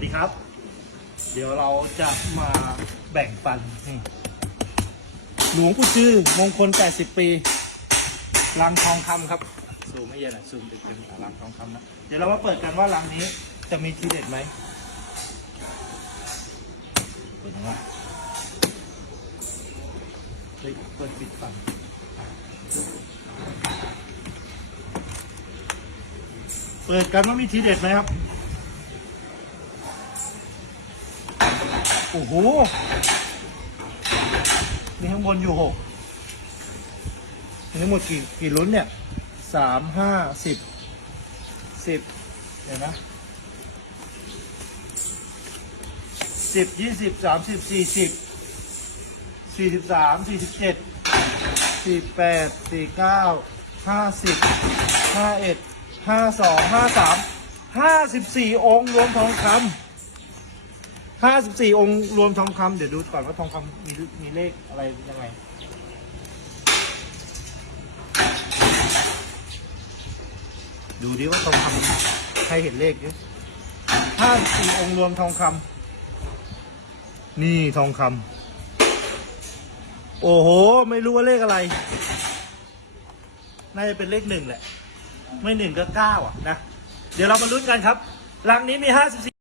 วัสดีครับ เดี๋ยวเราจะมาแบ่งปันนี่หลวงปู่ชื่อมงคล 80 ปีรังทองคำครับซูมให้เย็นหน่อยซูมติดเป็นรังทองคำนะ เดี๋ยวเรามาเปิดกันว่ารังนี้จะมีทีเด็ดไหมเปิดยังไงเฮ้ยเปิดปิดฝั่งเปิดกันว่ามีทีเด็ดไหมครับ โอ้โหมีข้างบนอยู่หกมีทั้งหมดกี่กี่ลุ้นเนี่ยสามห้าสิบสิบเดี๋ยวนะสิบยี่สิบสามสิบสี่สิบสี่สิบสามสี่สิบเจ็ดสี่แปดสี่เก้าห้าสิบห้าเอ็ดห้าสองห้าสามห้าสิบสี่องค์รวมทองคำ ห้าสิบสี่องค์รวมทองคำเดี๋ยวดูก่อนว่าทองคำมีมีเลขอะไรยังไงดูดิว่าทองคำใครเห็นเลขดิห้าสี่องค์รวมทองคำนี่ทองคำโอ้โห ไม่รู้ว่าเลขอะไร น่าจะเป็นเลขหนึ่งแหละ ไม่หนึ่งก็เก้าอะนะ เดี๋ยวเรามาลุ้นกันครับรังนี้มีห้าสิบสี่